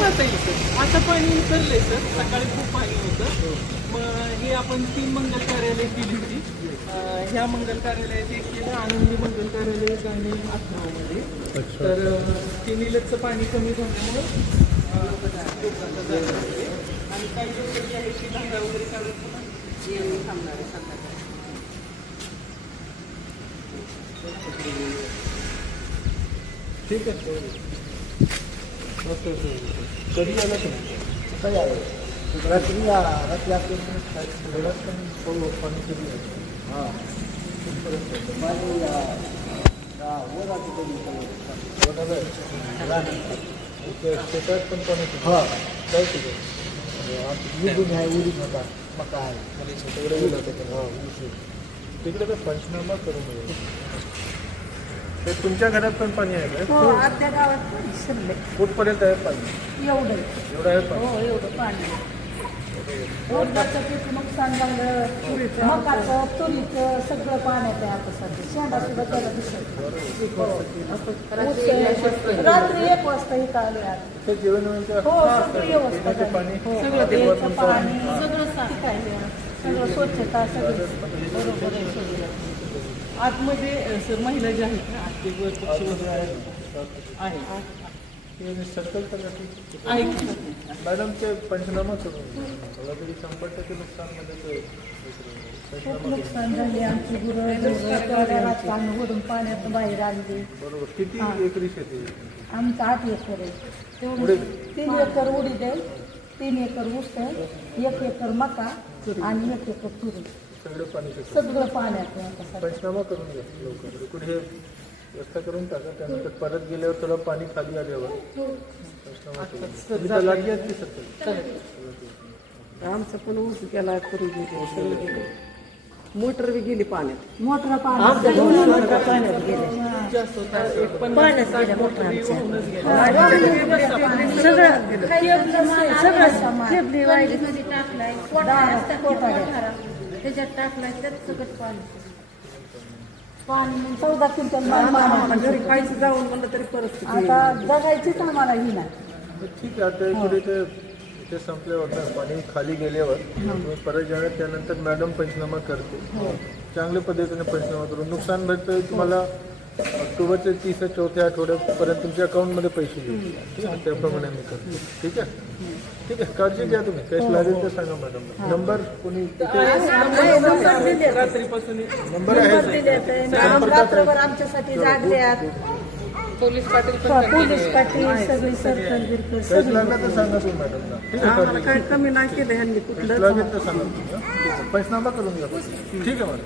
जाता येईल सर. आता पाणी उतरलंय सर, सकाळी खूप पाणी होतं. मग हे आपण 3 मंगल कार्यालय केली होती. ह्या मंगल कार्यालयात एक केलं, आनंदी मंगल कार्यालय आणि आत्मामध्ये. तर ते निलजचं पाणी कमी झाल्यामुळं आणि काही लोक जे आहे ती धारा वगैरे काढत थांबणार आहे संध्याकाळी. ठीक आहे. कधी आला तुम्ही? काही आलं रात्री रात्री घरात पण पाणी कधी हां शेतात पण पाणी हां काय तिकडे निघून आहे उडीद होता मका आहे तिकडे तर पंचनामा करून मिळेल. ते तुमच्या घरात पण पाणी आहे का? हो, अर्ध्या गावात पण शिरले. कुठपर्यंत आहे पाणी? एवढं आहे पाणी? हो, एवढं पाणी. रोजगारचं पीक नुकसान झालं, मकाचं, तुरीचं सगळं पाण्यात आहे आता सध्या. शेंडा सुद्धा त्याला दिसत. रात्री 1 वाजता इथं आले आज. जेवण हो, सगळी व्यवस्था झाली. पाणी सगळं प्यायचं पाणी सगळं शिकायला सगळं स्वच्छता सगळं बरोबर आहे सगळं. आतमध्ये सर महिला ज्या आहेत ना आतमध्ये सर्कल तर आहे. मॅडम ते पंचनामा करून मला तरी 100% नुकसानमध्ये खूप नुकसान झाले. आमची गुरं पाणी ओढून पाण्यात बाहेर आणली. बरोबर. किती एकरी शेती? आमचं 8 एकर आहे. तेवढी 3 एकर उडीद आहे, 3 एकर ऊस आहे, 1 एकर मका आणि 1 एकर तुरी. सगळं पाणी सगळं पाण्यात आहे. पंचनामा करून घ्या लवकर. इकडे हे व्यवस्था करून टाका. त्यानंतर परत गेल्यावर थोडं पाणी खाली आल्यावर पंचनामा करून लागली आहेत की सत्तर. आमचं पण ऊस गेला, तुरी गेली, मोटर बी गेली पाण्यात. मोटर पाण्यात गेले. त्याच्यात टाकलाय त्यात सगळं पाणी पाणी 14 क्विंटल घरी खायचं जाऊन म्हणलं तरी परिस्थिती आता जगायचीच आम्हाला ही नाही. ठीक आहे. आता इकडे ते संपल्यावर ना पाणी खाली गेल्यावर परत जाण्यात त्यानंतर मॅडम पंचनामा करते. चांगल्या पद्धतीने पंचनामा करून नुकसान भरपाई तुम्हाला ऑक्टोबरच्या 30 चौथ्या आठवड्यापर्यंत तुमच्या अकाउंटमध्ये पैसे घेऊ. ठीक आहे, त्याप्रमाणे आम्ही करतो. ठीक आहे. ठीक आहे, काळजी घ्या तुम्ही. काही लागेल तर सांगा मॅडम. नंबर कोणी रात्रीपासून नंबर आहे. रात्रभर आमच्यासाठी जागल्यात. पोलीस पाटील सगळी सर्कल बिरकल काही लागलं तर सांगा तुम्ही मॅडमला. ठीक आहे. काय कमी नाही केलं ह्यांनी कुठलं लागेल तर सांगा तुम्ही. पंचनामा करून घ्या. ठीक आहे मॅडम.